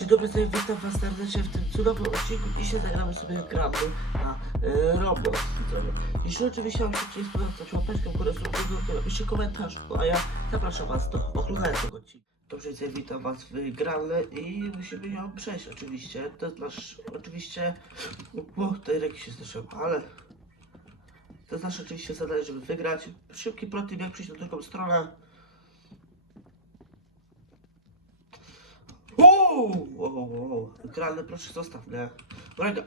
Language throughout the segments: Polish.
Dzień dobry, sobie witam was serdecznie w tym cudownym odcinku. Dzisiaj zagramy sobie gramy na e, Roblox. Jeśli oczywiście wam się coś podoba, to łapeczkę w górę, subskrypcję, napiszcie komentarz, a ja zapraszam was do oglądania tego odcinka. Dobrze, dzisiaj witam was w gramy i musimy ją przejść oczywiście. To jest nasz, oczywiście, o, tej ręki się zdarzyłem, ale to jest nasze oczywiście zadanie, żeby wygrać. Szybki protip, jak przyjść na drugą stronę. Wow, wow, proszę zostaw mnie. Ręka.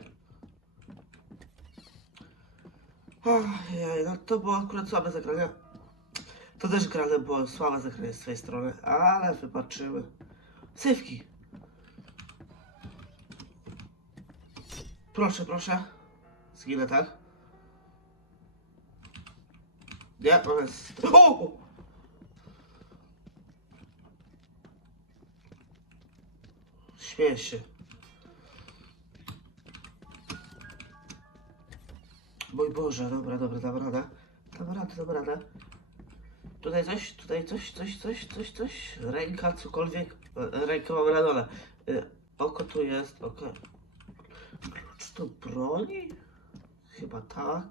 Ojej, no to było akurat słabe zagranie. To też grane było słabe zagranie z twojej strony, ale wybaczymy. Sejwki. Proszę, proszę. Zginę, tak? Nie, on jest... O! Śmieję się. Mój Boże, dobra, dobra, dam radę. Dam radę, dam radę. Tutaj coś, tutaj coś, coś, coś, coś, coś. Ręka, cokolwiek. Rękę mam na dole. E, Oko tu jest, oko. Klucz do broni? Chyba tak.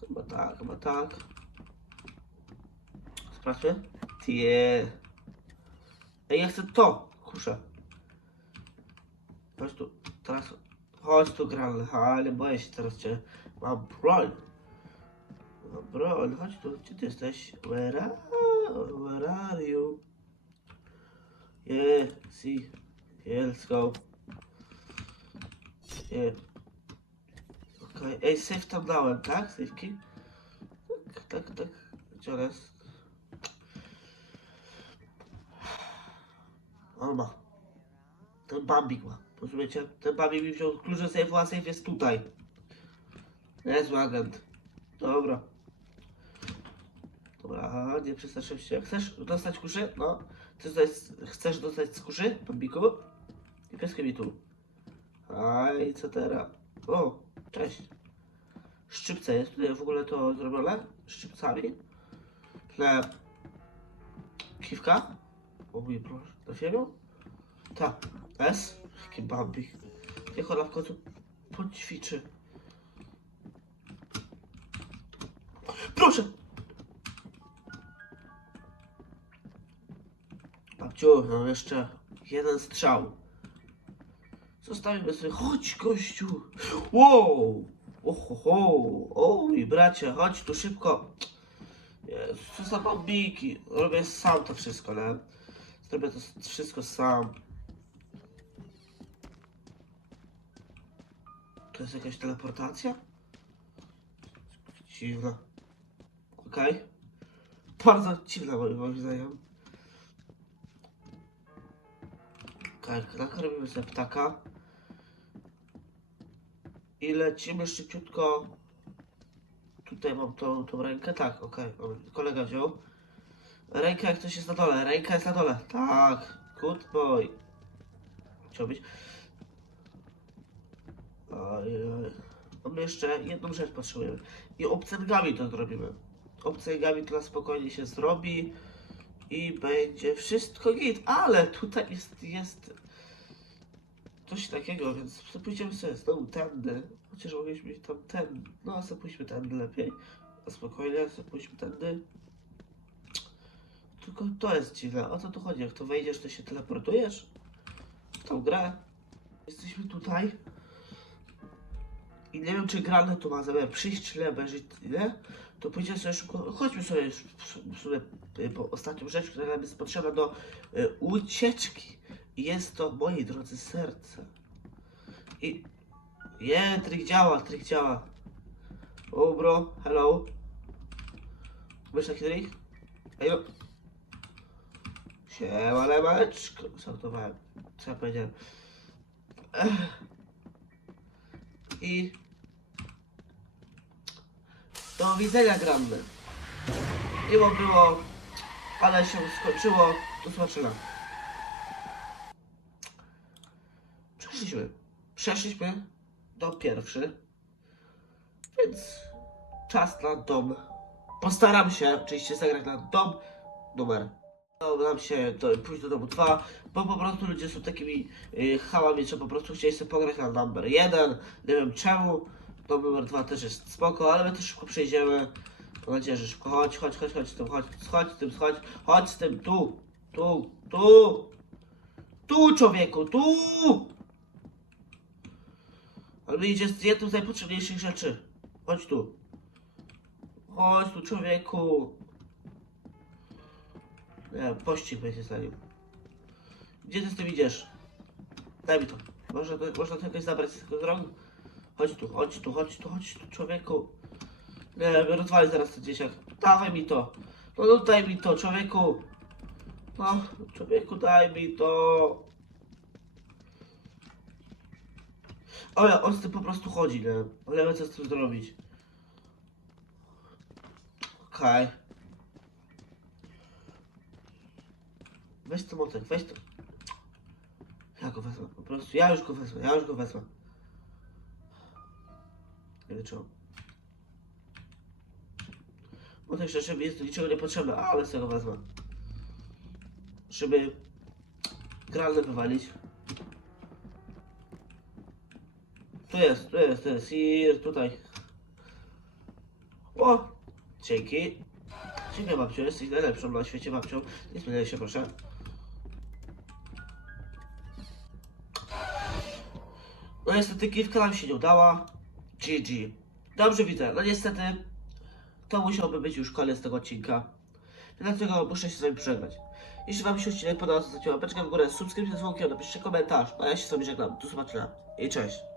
Chyba tak, chyba tak. Sprawdźmy. Tie. Ej, ja chcę to, kuszę. Chodź tu, teraz, chodź tu grany, ale boję się teraz cię. Mam broń. Mam broń, chodź tu, gdzie ty jesteś? Where are, where are you? Yeah, see. Yeah, let's go. Yeah. Okej, ej, safe tam dałem, tak? Safeki? Tak, tak, tak. Gdzie on jest? On ma. Ten Bambik ma. Rozumiecie? Ten Bambik mi wziął klucze sejfu, a jest tutaj. Niezły agent. Dobra. Dobra, nie przestraszyłem się. Chcesz dostać kuszy? No. Chcesz dostać, chcesz dostać z kuszy, Bambiku? I pieskiem mi tu. A i co teraz? O, cześć. Szczypce jest tutaj w ogóle to zrobione? Szczypcami? Tle. Kiwka? O mój proszę, na ziemią? Tak, S? Jaki bambik. Niech ona w końcu poćwiczy. Proszę! Babciu, mam jeszcze jeden strzał. Zostawimy sobie. Chodź, gościu! Wow! Oho, o mój bracie, chodź tu szybko. Jezus, co za bambiki. Robię sam to wszystko, nie? Zrobię to wszystko sam. To jest jakaś teleportacja? Dziwna. Okej. Bardzo dziwna moim zdaniem. Okej, nakarmimy sobie ptaka. I lecimy szybciutko. Tutaj mam tą, tą rękę. Tak, okej. Kolega wziął. Ręka jak coś jest na dole. Ręka jest na dole. Tak. Good boy. Chciał być. Oj, oj. Mamy jeszcze jedną rzecz potrzebujemy. I obcęgami to zrobimy. Obcęgami to na spokojnie się zrobi. I będzie wszystko git. Ale tutaj jest, jest coś takiego, więc pójdziemy sobie znowu tędy. Chociaż mogliśmy mieć tam ten. No, sobie pójdźmy tędy lepiej. Na spokojnie, sobie pójdźmy tędy. Tylko to jest dziwne. O co tu chodzi? Jak to wejdziesz, to się teleportujesz? W tą grę. Jesteśmy tutaj. I nie wiem, czy grane tu ma zamiar przyjść, czy nie, obejrzeć, nie? To pójdziemy sobie szybko. Chodźmy sobie w sumie y, po ostatnią rzecz, która nam jest potrzebna do y, ucieczki. I jest to, moi drodzy, serce. I... Je, trik działa, trik działa. O, bro, hello. Wiesz taki trik? Ej, no. Siema, lemeczko. Żartowałem. Co ja powiedziałem? Ech. I... Do widzenia, gramy. Miło było, ale się skończyło. Do zobaczenia. Przeszliśmy. Przeszliśmy do pierwszy. Więc czas na dom. Postaram się oczywiście zagrać na dom numer udało nam się do, pójść do domu 2, bo po prostu ludzie są takimi y, chałami, że po prostu chcieli sobie pograć na number 1, nie wiem czemu, to numer 2 też jest spoko, ale my to szybko przejdziemy, mam nadzieję, że szybko, chodź, chodź, chodź, chodź z tym, chodź, chodź z tym, chodź, chodź z tym, tu, tu, tu, tu człowieku, tu! Ale idzie z jedną z najpotrzebniejszych rzeczy, chodź tu, chodź tu człowieku, nie, pościg będzie za nim. Gdzie ty z tym idziesz? Daj mi to. Można to, można to jakoś zabrać z tego rąk? Chodź tu, chodź tu, chodź tu, chodź tu, człowieku. Nie, rozwali zaraz ten dzieciak. Dawaj mi to. No, no daj mi to, człowieku. No, człowieku, daj mi to. Ja, on z tym po prostu chodzi, nie? Ale co z tym zrobić. Okej. Weź to motek, weź to. Ja go wezmę, po prostu. Ja już go wezmę, ja już go wezmę. Wiem czemu. Motek rzeczy mi jest do niczego niepotrzebny, ale sobie go wezmę. Żeby gralne wywalić. Tu jest, tu jest, tu jest. I tutaj. O! Dzięki. Dziękuję babciu, jesteś najlepszą na świecie babcią. Nie zmieniaj się proszę. No niestety kiwka nam się nie udała. GG. Dobrze widzę, no niestety to musiałby być już koniec tego odcinka. Dlatego muszę się z wami przegrać. Jeśli wam się odcinek podobał, zostawcie łapeczkę w górę, subskrypcję z dzwonkiem, napiszcie komentarz. A ja się z wami żegnam. Do zobaczenia i cześć.